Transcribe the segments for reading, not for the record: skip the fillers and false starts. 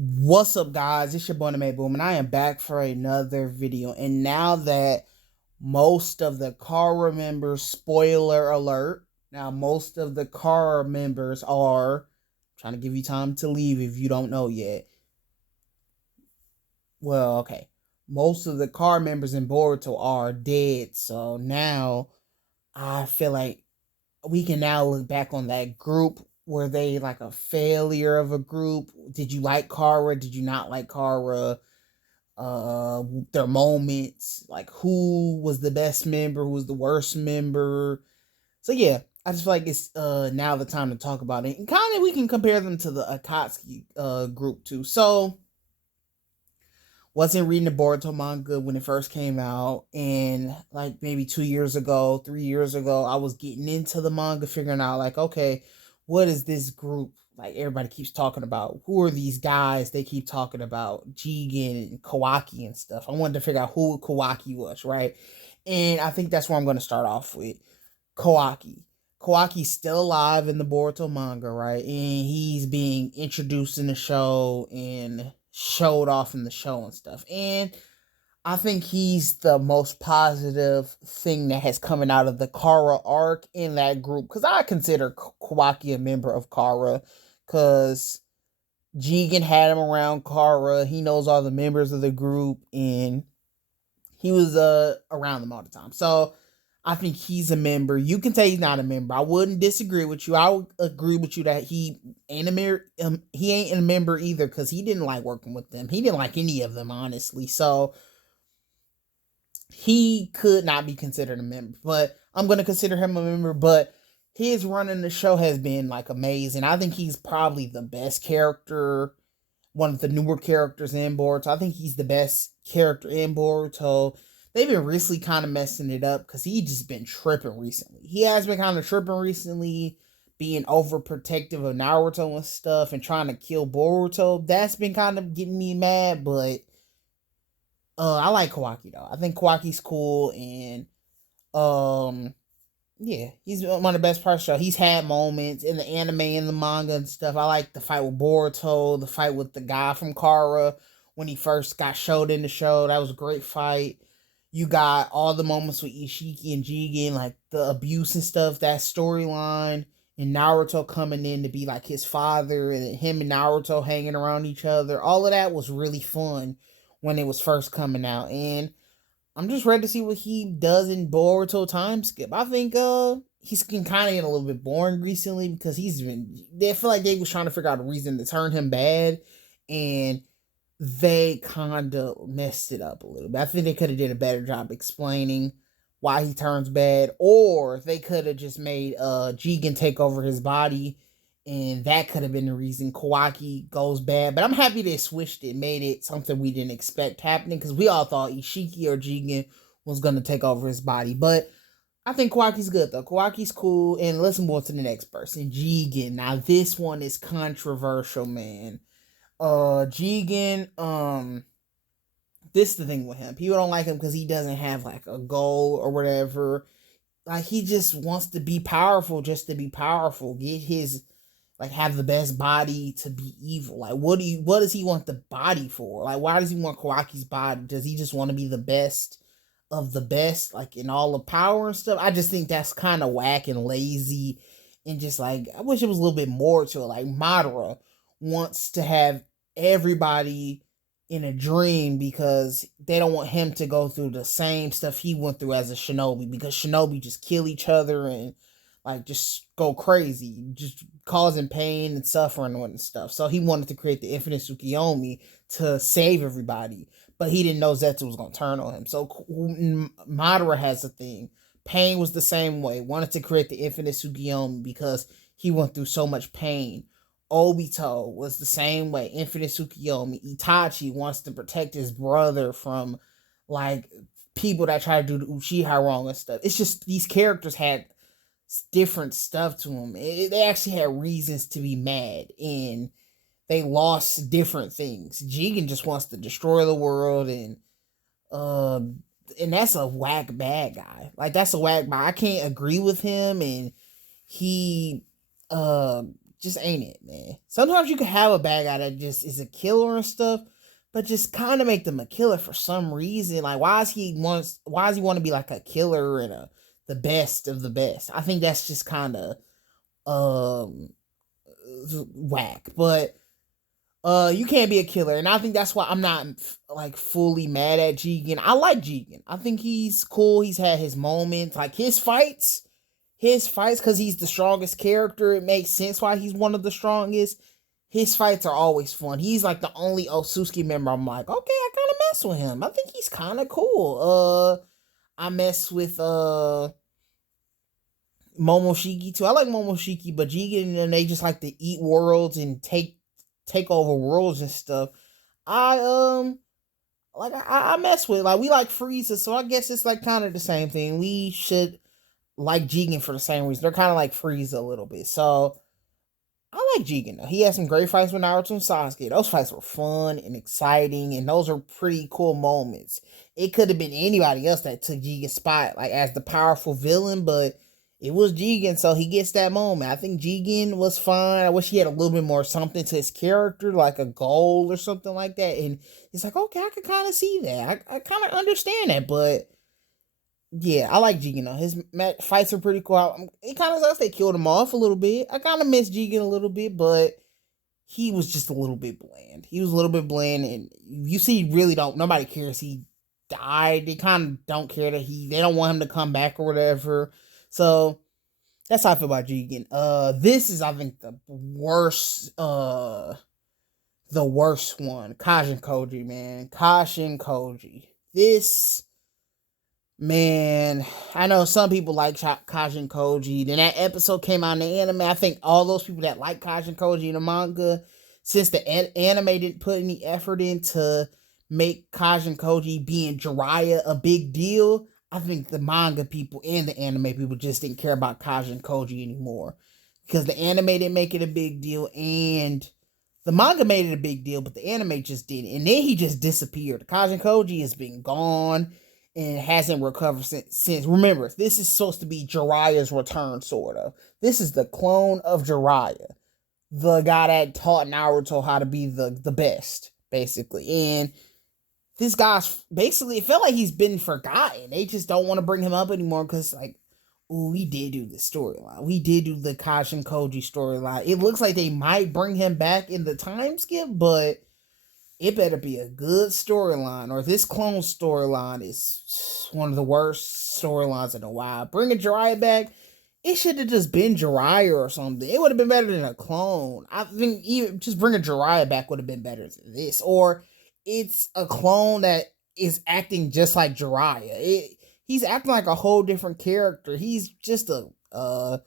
What's up, guys? It's your boy May Boom, and I am back for another video. And now that most of the Kara members, spoiler alert, now most of the Kara members are trying to give you time to leave if you don't know yet. Well, okay, most of the Kara members in Boruto are dead, so now I feel like we can now look back on that group. Were they like a failure of a group? Did you like Kara? Did you not like Kara? Their moments, like who was the best member, who was the worst member. So yeah, I just feel like it's now the time to talk about it. And kind of we can compare them to the Akatsuki group too. So wasn't reading the Boruto manga when it first came out, and like maybe 2 years ago, 3 years ago, I was getting into the manga, figuring out like, okay, what is this group? Like everybody keeps talking about. Who are these guys they keep talking about? Jigen and Kawaki and stuff. I wanted to figure out who Kawaki was, right? And I think that's where I'm going to start off with. Kawaki. Kawaki's still alive in the Boruto manga, right? And he's being introduced in the show and showed off in the show and stuff. And I think he's the most positive thing that has coming out of the Kara arc in that group. Because I consider Kawaki a member of Kara. Because Jigen had him around Kara. He knows all the members of the group. And he was around them all the time. So I think he's a member. You can say he's not a member. I wouldn't disagree with you. I would agree with you that he ain't a member. He ain't a member either because he didn't like working with them. He didn't like any of them, honestly. So he could not be considered a member. But I'm gonna consider him a member. But his run in the show has been like amazing. I think he's probably the best character, one of the newer characters in Boruto. I think he's the best character in Boruto. They've been recently kind of messing it up because he just been tripping recently. He has been kind of tripping recently, being overprotective of Naruto and stuff and trying to kill Boruto. That's been kind of getting me mad, but I like Kawaki though. I think Kawaki's cool and um yeah, he's one of the best parts of the show. He's had moments in the anime and the manga and stuff. I like the fight with Boruto, the fight with the guy from Kara when he first got showed in the show. That was a great fight. You got all the moments with Ishiki and Jigen, like the abuse and stuff, that storyline, and Naruto coming in to be like his father, and him and Naruto hanging around each other. All of that was really fun when it was first coming out. And I'm just ready to see what he does in Boruto time skip. I think he's been kind of getting a little bit boring recently because he's been. They feel like they was trying to figure out a reason to turn him bad, and they kind of messed it up a little bit. I think they could have did a better job explaining why he turns bad, or they could have just made Jigen take over his body, and that could have been the reason Kawaki goes bad. But I'm happy they switched it, made it something we didn't expect happening because we all thought Ishiki or Jigen was gonna take over his body. But I think Kawaki's good though. Kawaki's cool, and let's move on to the next person, Jigen. Now this one is controversial, man. Jigen, this is the thing with him. People don't like him because he doesn't have like a goal or whatever. Like he just wants to be powerful just to be powerful. Get his like have the best body to be evil. Like what does he want the body for? Like why does he want Kawaki's body? Does he just want to be the best of the best, like in all the power and stuff? I just think that's kind of whack and lazy and just like I wish it was a little bit more to it. Like Madara wants to have everybody in a dream because they don't want him to go through the same stuff he went through as a shinobi because shinobi just kill each other and like just go crazy, just causing pain and suffering and stuff. So he wanted to create the infinite Tsukiyomi to save everybody, but he didn't know Zetsu was going to turn on him. So Madara has a thing. Pain was the same way. Wanted to create the infinite Tsukiyomi because he went through so much pain. Obito was the same way. Infinite Tsukiyomi. Itachi wants to protect his brother from like people that try to do the Uchiha wrong and stuff. It's just these characters had different stuff to them. They actually had reasons to be mad, and they lost different things. Jigen just wants to destroy the world, and that's a whack bad guy. Like that's a whack guy. I can't agree with him, and he just ain't it, man. Sometimes you can have a bad guy that just is a killer and stuff, but just kind of make them a killer for some reason. Like, why does he want to be like a killer and the best of the best? I think that's just kind of um whack. But you can't be a killer, and I think that's why I'm not like fully mad at Jigen. I like Jigen. I think he's cool. He's had his moments, like his fights, because he's the strongest character. It makes sense why he's one of the strongest. His fights are always fun. He's like the only Osusuki member I'm like, okay, I kind of mess with him. I think he's kind of cool. I mess with Momoshiki too. I like Momoshiki, but Jigen and they just like to eat worlds and take over worlds and stuff. I I mess with, like, we like Frieza, so I guess it's like kind of the same thing. We should like Jigen for the same reason. They're kind of like Frieza a little bit. So I like Jigen though. He had some great fights with Naruto and Sasuke. Those fights were fun and exciting, and those are pretty cool moments. It could have been anybody else that took Jigen's spot, like as the powerful villain, but it was Jigen, so he gets that moment. I think Jigen was fine. I wish he had a little bit more something to his character, like a goal or something like that. And it's like, okay, I could kind of see that. I kind of understand that, but yeah, I like Jigen though. His fights are pretty cool. It kind of sucks they killed him off a little bit. I kind of miss Jigen a little bit, but he was just a little bit bland. He was a little bit bland, and you see, really don't. Nobody cares he died. They kind of don't care that they don't want him to come back or whatever. So that's how I feel about Jigen. This is, I think, the worst one. Kashin Koji, man. Kashin Koji. This, man, I know some people like Kashin Koji. Then that episode came out in the anime. I think all those people that like Kashin Koji in the manga, since the anime didn't put any effort into make Kashin Koji being Jiraiya a big deal, I think the manga people and the anime people just didn't care about Kashin Koji anymore. Because the anime didn't make it a big deal, and the manga made it a big deal, but the anime just didn't. And then he just disappeared. Kashin Koji has been gone and hasn't recovered since. Remember, this is supposed to be Jiraiya's return, sort of. This is the clone of Jiraiya, the guy that taught Naruto how to be the best, basically. And this guy's basically, it felt like he's been forgotten. They just don't want to bring him up anymore because, like, ooh, we did do the storyline. We did do the Kashin Koji storyline. It looks like they might bring him back in the time skip, but it better be a good storyline, or this clone storyline is one of the worst storylines in a while. Bringing Jiraiya back, it should have just been Jiraiya or something. It would have been better than a clone. I think even just bringing Jiraiya back would have been better than this. Or it's a clone that is acting just like Jiraiya. He's acting like a whole different character. He's just a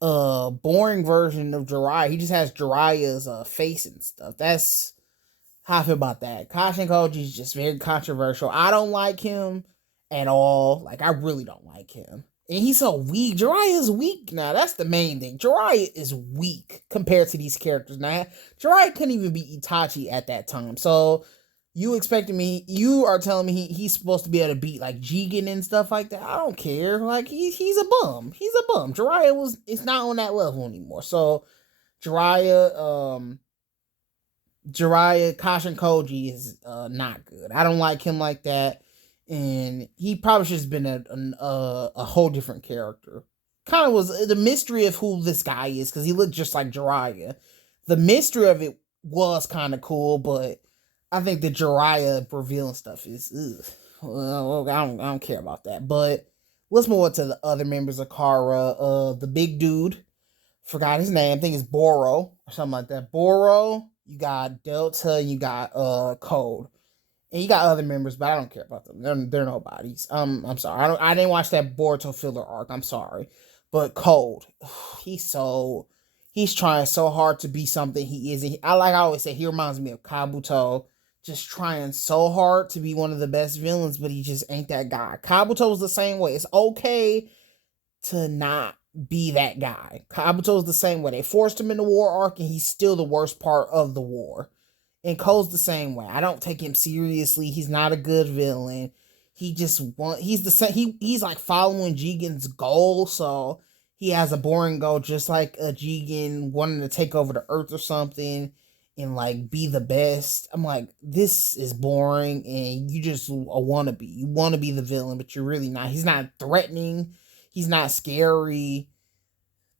boring version of Jiraiya. He just has Jiraiya's face and stuff. That's how I feel about that. Kashin Koji is just very controversial. I don't like him at all. Like, I really don't like him. And he's so weak. Jiraiya is weak now. That's the main thing. Jiraiya is weak compared to these characters. Now, Jiraiya couldn't even be Itachi at that time. So, you are telling me he's supposed to be able to beat, like, Jigen and stuff like that? I don't care. Like, he's a bum. He's a bum. It's not on that level anymore. So, Jiraiya, Kashin Koji is not good. I don't like him like that. And he probably should have been a whole different character. Kind of was the mystery of who this guy is, because he looked just like Jiraiya. The mystery of it was kind of cool, but I think the Jiraiya revealing stuff is, well, I don't care about that. But let's move on to the other members of Kara. The big dude, forgot his name. I think it's Boro or something like that. Boro. You got Delta. You got Code. And you got other members, but I don't care about them. They're nobodies. I'm sorry. I didn't watch that Boruto filler arc. I'm sorry. But Code, he's trying so hard to be something he isn't. I always say, he reminds me of Kabuto, just trying so hard to be one of the best villains, but he just ain't that guy. Kabuto was the same way. It's okay to not be that guy. Kabuto's the same way. They forced him in the war arc, and he's still the worst part of the war. And Cole's the same way. I don't take him seriously. He's not a good villain. He's the same. He's like following Jigen's goal, so he has a boring goal, just like a Jigen wanting to take over the Earth or something and like be the best. I'm like, this is boring, and you just a wannabe. You want to be the villain, but you're really not. He's not threatening. He's not scary.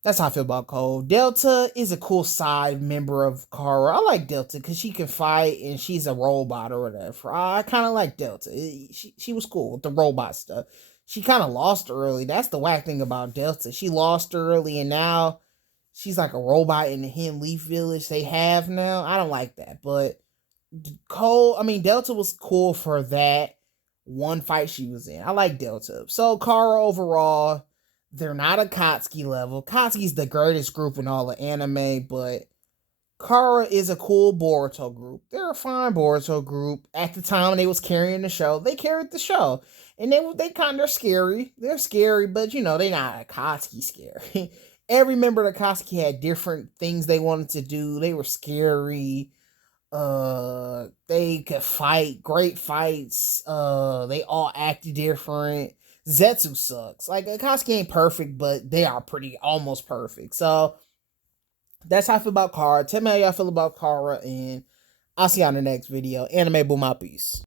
That's how I feel about Cole. Delta is a cool side member of Kara. I like Delta because she can fight and she's a robot or whatever. I kind of like Delta. She was cool with the robot stuff. She kind of lost early. That's the whack thing about Delta. She lost early and now she's like a robot in the Hen Leaf Village they have now. I don't like that. But Delta was cool for that one fight she was in. I like Delta. So Kara overall, they're not a Katsuki level. Katsuki's the greatest group in all the anime, but Kara is a cool Boruto group. They're a fine Boruto group. At the time they was carrying the show, they carried the show. And they kind of scary. They're scary, but they're not a Katsuki scary. Every member of the Katsuki had different things they wanted to do. They were scary. They could fight, great fights. They all acted different. Zetsu sucks. Like Akatsuki ain't perfect, but they are pretty almost perfect. So that's how I feel about Kara. Tell me how y'all feel about Kara, and I'll see you on the next video. Anime Boom out, peace.